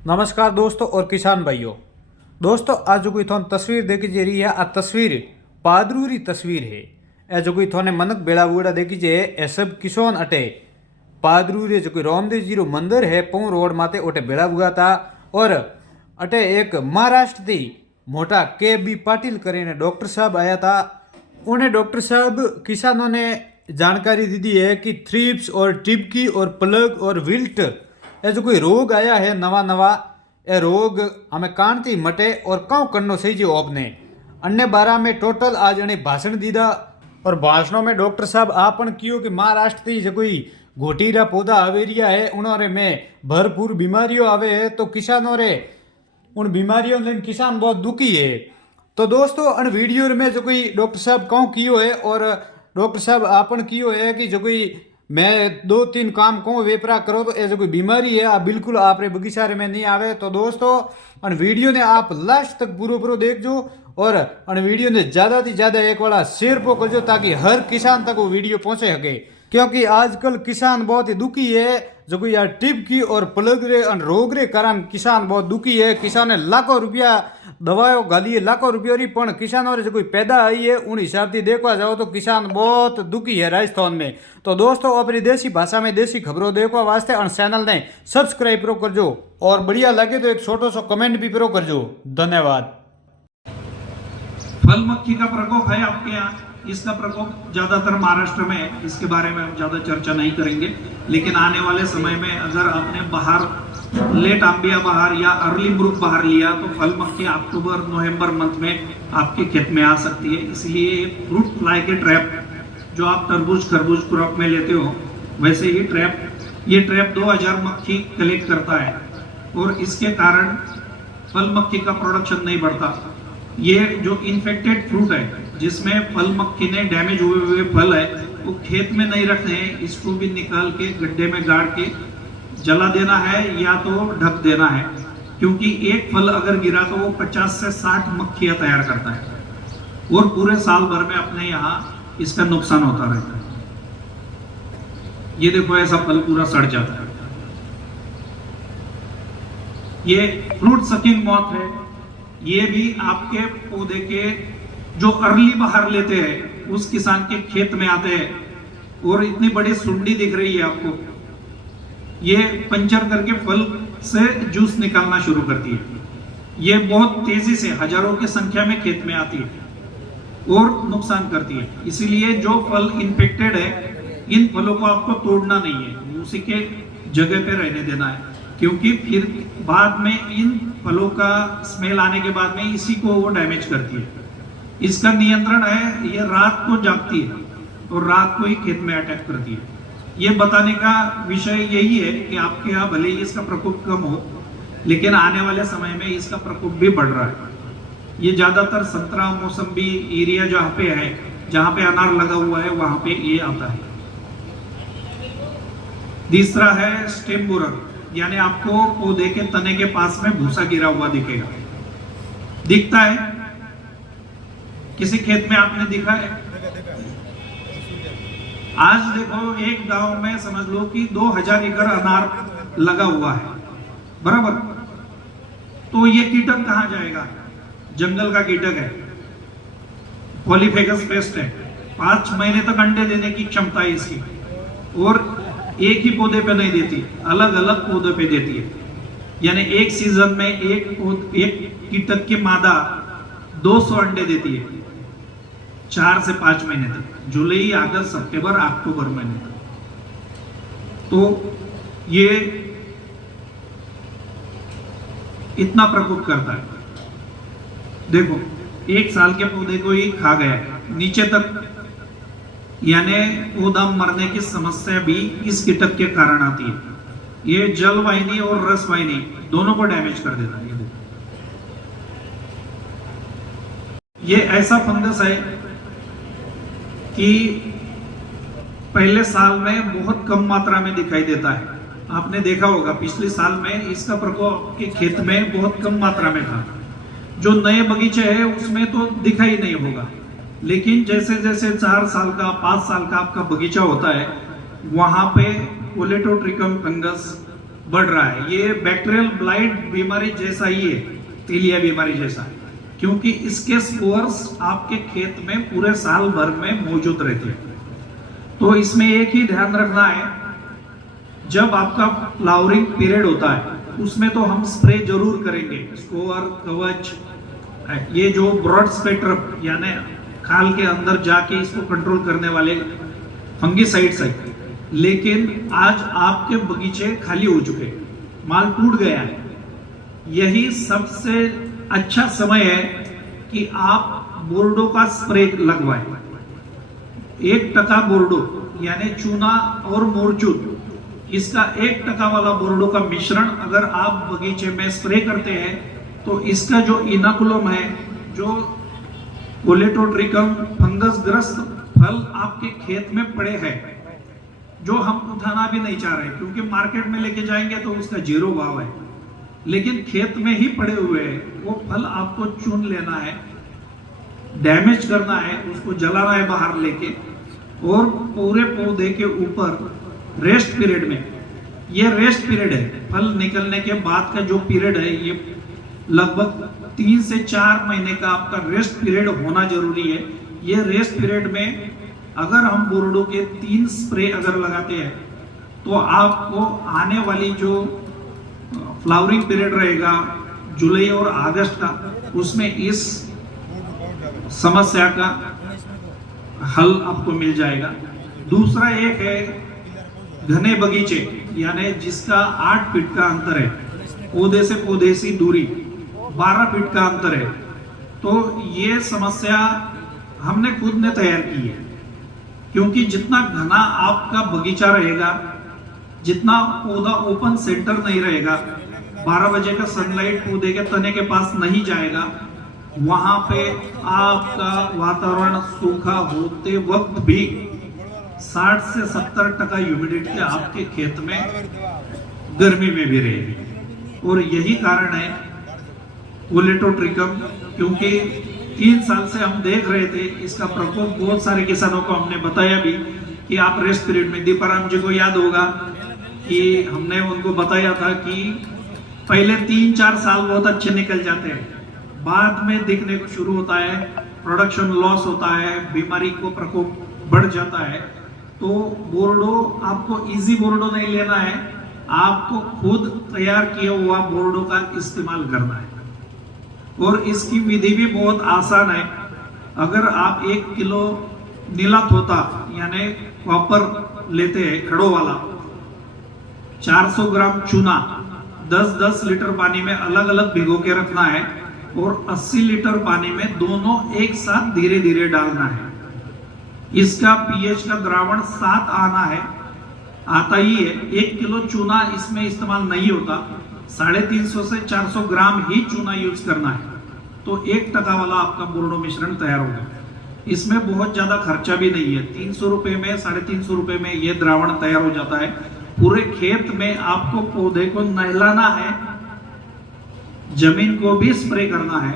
नमस्कार दोस्तों और किसान भाइयों। दोस्तों आज जो कोई थोन तस्वीर देखी जा रही है, आ तस्वीर पादरूरी तस्वीर है। ए जो कोई थोने मनक बेड़ा बूढ़ा देखी जे ए सब किसान अटे पादरूरी जो कोई रामदेव जी रो मंदिर है पौ रोड माते ओटे बेड़ा बुआ था। और अटे एक महाराष्ट्र थी मोटा के पाटिल करीने डॉक्टर साहब आया था। उन्हें डॉक्टर साहब किसानों ने जानकारी दी दी है कि थ्रिप्स और टिपकी और प्लग और विल्ट ये जो कोई रोग आया है नवा नवा, ये रोग हमें कांति मटे और कौ करनो सही जो आपने अन्य बारा में टोटल आज ने भाषण दीदा। और भाषणों में डॉक्टर साहब आपन कियो कि महाराष्ट्र थी जो कोई घोटीरा पौधा आवेरिया है उन्होंने में भरपूर बीमारियों आवे है, तो किसानों रे उन बीमारियों ने किसान बहुत दुखी है। तो दोस्तों अन वीडियो में जो कोई डॉक्टर साहब कौ कियो है और डॉक्टर साहब आपन कियो है कि जो कोई मैं 2-3 काम को वेपरा करो तो ऐसे कोई बीमारी है आप बिल्कुल आप रे बगीचा में नहीं आवे। तो दोस्तों अन वीडियो ने आप लास्ट तक पूरो देख जो और अन वीडियो ने ज़्यादा से ज़्यादा एक वाला शेयर पो करजो ताकि हर किसान तक वो वीडियो पहुंचे सके, क्योंकि आजकल किसान बहुत ही दुखी है। जो कोई यार टिप की और प्लग रे अन रोग रे कारण किसान बहुत दुखी है। किसान ने लाखों रुपया दवाओं गाली है, लाखों रुपया री पण किसानों रे जो कोई पैदा आई है उन हिसाब से देखा जाओ तो किसान बहुत दुखी है राजस्थान में। तो दोस्तों अपनी देसी भाषा में देसी खबरों देखो वास्ते अन चैनल ने सब्सक्राइब करो करजो और बढ़िया लगे तो एक छोटो सो कमेंट भी करो करजो। धन्यवाद। फल मक्खी का प्रकोप है आपके यहाँ, इसका प्रकोप ज्यादातर महाराष्ट्र में है, इसके बारे में हम ज्यादा चर्चा नहीं करेंगे। लेकिन आने वाले समय में अगर आपने बाहर लेट आंबिया बहार या अर्ली मृग बहार लिया तो फल मक्खी अक्टूबर नवंबर मंथ में आपके खेत में आ सकती है। इसलिए फ्रूट फ्लाई के ट्रैप जो आप तरबूज खरबूज क्रॉप में लेते हो वैसे ही ये ट्रैप 2000 मक्खी कलेक्ट करता है और इसके कारण फल मक्खी का प्रोडक्शन नहीं बढ़ता। ये जो इन्फेक्टेड फ्रूट है जिसमें फल मक्खी ने डैमेज हुए फल है वो खेत में नहीं रखने हैं, इसको भी निकाल के गड्ढे में गाड़ के जला देना है या तो ढक देना है, क्योंकि एक फल अगर गिरा तो वो 50 से 60 मक्खियां तैयार करता है और पूरे साल भर में अपने यहाँ इसका नुकसान होता रहता है। ये देखो ऐसा फल पूरा सड़ जाता है। ये फ्रूट सकिंग मॉथ है, ये भी आपके पौधे के जो अर्ली बाहर लेते हैं उस किसान के खेत में आते हैं और इतनी बड़ी सुंडी दिख रही है आपको, ये पंचर करके फल से जूस निकालना शुरू करती है। ये बहुत तेजी से हजारों की संख्या में खेत में आती है और नुकसान करती है। इसीलिए जो फल इन्फेक्टेड है इन फलों को आपको तोड़ना नहीं है, उसी के जगह पे रहने देना है, क्योंकि फिर बाद में इन फलों का स्मेल आने के बाद में इसी को वो डैमेज करती है। इसका नियंत्रण है, ये रात को जागती है और रात को ही खेत में अटैक करती है। ये बताने का विषय यही है कि आपके यहाँ भले ही इसका प्रकोप कम हो लेकिन आने वाले समय में इसका प्रकोप भी बढ़ रहा है। ये ज्यादातर संतरा मौसम्बी एरिया जहाँ पे है, जहाँ पे अनार लगा हुआ है वहां पे ये आता है। तीसरा है स्टेम बोरर, यानी आपको पौधे के तने के पास में भूसा गिरा हुआ दिखता है। किसी खेत में आपने दिखा है? आज देखो एक गांव में समझ लो कि 2000 एकड़ अनार लगा हुआ है, बराबर। तो ये कीटक कहां जाएगा? जंगल का कीटक है, पॉलीफेगस पेस्ट है। 5 महीने तक अंडे देने की क्षमता है इसकी और एक ही पौधे पे नहीं देती, अलग अलग पौधे पे देती है। यानी एक सीजन में एक कीटक की मादा 200 अंडे देती है 4 से 5 महीने तक, जुलाई अगस्त सितंबर अक्टूबर महीने तक। तो ये इतना प्रकोप करता है। देखो एक साल के पौधे को ही खा गया नीचे तक, यानी पौधा मरने की समस्या भी इस कीटक के कारण आती है। ये जल वाहिनी और रस वाहिनी दोनों को डैमेज कर देता है। ये ऐसा फंगस है कि पहले साल में बहुत कम मात्रा में दिखाई देता है। आपने देखा होगा पिछले साल में इसका प्रकोप आपके खेत में बहुत कम मात्रा में था। जो नए बगीचे हैं उसमें तो दिखाई नहीं होगा, लेकिन जैसे जैसे 4 साल का 5 साल का आपका बगीचा होता है वहां पे कोलेटोट्रिकम फंगस बढ़ रहा है। ये बैक्टीरियल ब्लाइट बीमारी जैसा ही है, तेलिया बीमारी जैसा, क्योंकि इसके स्पोर्स आपके खेत में पूरे साल भर में मौजूद रहते हैं। तो इसमें एक ही ध्यान रखना है, जब आपका फ्लावरिंग पीरियड होता है उसमें तो हम स्प्रे जरूर करेंगे, स्कोर, कवच, ये जो ब्रॉड स्पेक्ट्रम यानी खाल के अंदर जाके इसको कंट्रोल करने वाले फंगीसाइड्स है। लेकिन आज आपके बगीचे खाली हो चुके हैं, माल टूट गया है, यही सबसे अच्छा समय है कि आप बोर्डो का स्प्रे लगवाएं। 1% बोर्डो यानी चूना और मोरचूत, इसका 1% वाला बोर्डो का मिश्रण अगर आप बगीचे में स्प्रे करते हैं तो इसका जो इनाकुलम है, जो कोलेटोट्रिकम फंगस ग्रस्त फल आपके खेत में पड़े हैं, जो हम उठाना भी नहीं चाह रहे, क्योंकि मार्केट में लेके जाएंगे तो उसका 0 भाव है, लेकिन खेत में ही पड़े हुए हैं, वो फल आपको चुन लेना है, डैमेज करना है, उसको जलाना है बाहर लेके, और पूरे पौधे के ऊपर रेस्ट पीरियड में, ये रेस्ट पीरियड है, फल निकलने के बाद का जो पीरियड है, ये लगभग 3 से 4 महीने का आपका रेस्ट पीरियड होना जरूरी है। ये रेस्ट पीरियड में अगर हम बोर्डो के 3 स्प्रे अगर लगाते हैं तो आपको आने वाली जो फ्लावरिंग पीरियड रहेगा जुलाई और अगस्त का, उसमें इस समस्या का हल आपको मिल जाएगा। दूसरा एक है घने बगीचे, यानी जिसका 8 फीट का अंतर है, पौधे से पौधे की दूरी 12 फीट का अंतर है, तो ये समस्या हमने खुद ने तैयार की है, क्योंकि जितना घना आपका बगीचा रहेगा, जितना पौधा ओपन सेंटर नहीं रहेगा, 12 बजे का सनलाइट पौधे के तने के पास नहीं जाएगा, वहां पे आपका वातावरण सूखा होते वक्त भी 60 से 70% ह्यूमिडिटी आपके खेत में गर्मी में भी रहेगी। और यही कारण है कोलेटोट्रिकम, क्योंकि 3 साल से हम देख रहे थे इसका प्रकोप, बहुत सारे किसानों को हमने बताया भी कि आप रेस्ट पीरियड में, दीपाराम जी को याद होगा कि हमने उनको बताया था कि पहले 3-4 साल बहुत अच्छे निकल जाते हैं, बाद में दिखने को शुरू होता है, प्रोडक्शन लॉस होता है, बीमारी को प्रकोप बढ़ जाता है। तो बोर्डो आपको इजी बोर्डो नहीं लेना है, आपको खुद तैयार किया हुआ बोर्डो का इस्तेमाल करना है, और इसकी विधि भी बहुत आसान है। अगर आप 1 किलो नीला तोता यानी कॉपर लेते हैं खड़ो वाला, 400 ग्राम चूना 10-10 लीटर पानी में अलग अलग भिगो के रखना है, और 80 लीटर पानी में दोनों एक साथ धीरे धीरे डालना है। इसका पीएच का द्रावण 7 आना है, आता ही है। 1 किलो चूना इसमें इस्तेमाल नहीं होता, 350 से 400 ग्राम ही चूना यूज करना है, तो 1% वाला आपका बोर्डो मिश्रण तैयार होगा। इसमें बहुत ज्यादा खर्चा भी नहीं है, 300 रुपए में, 350 रुपए में ये द्रावण तैयार हो जाता है। पूरे खेत में आपको पौधे को नहलाना है, जमीन को भी स्प्रे करना है,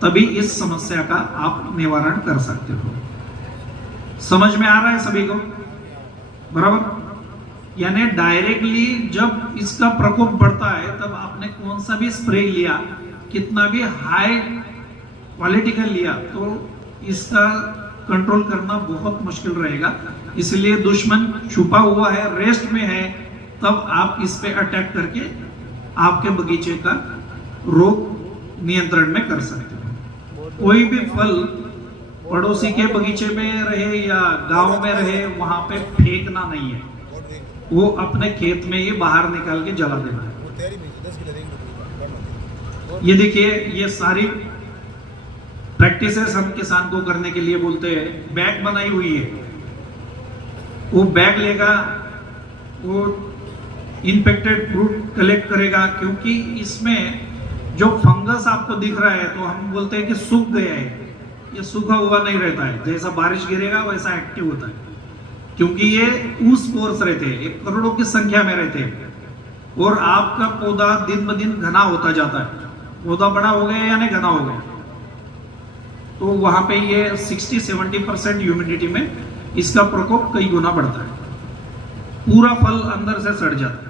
तभी इस समस्या का आप निवारण कर सकते हो। समझ में आ रहा है सभी को? बराबर? यानी डायरेक्टली जब इसका प्रकोप बढ़ता है तब आपने कौन सा भी स्प्रे लिया, कितना भी हाई क्वालिटी का लिया, तो इसका कंट्रोल करना बहुत मुश्किल रहेगा। इसलिए दुश्मन छुपा हुआ है, रेस्ट में है, तब आप इस पे अटैक करके आपके बगीचे का रोग नियंत्रण में कर सकते हो। कोई भी फल पड़ोसी के बगीचे में रहे या गांव में रहे, वहां पे फेंकना नहीं है, वो अपने खेत में ही बाहर निकाल के जला देना है। ये देखिए, ये सारी प्रैक्टिसेस हम किसान को करने के लिए बोलते हैं। बैग बनाई हुई है, वो बैग लेगा, वो इन्फेक्टेड फ्रूट कलेक्ट करेगा, क्योंकि इसमें जो फंगस आपको दिख रहा है तो हम बोलते हैं कि सूख गया है, ये सूखा हुआ नहीं रहता है, जैसा बारिश गिरेगा वैसा एक्टिव होता है, क्योंकि ये ऊस पोर्स रहते हैं, 1 करोड़ों की संख्या में रहते हैं, और आपका पौधा दिन ब दिन घना होता जाता है। पौधा बड़ा हो गया या नहीं घना हो गया, तो वहां पे ये 60-70% ह्यूमिडिटी में इसका प्रकोप कई गुना बढ़ता है, पूरा फल अंदर से सड़ जाता है।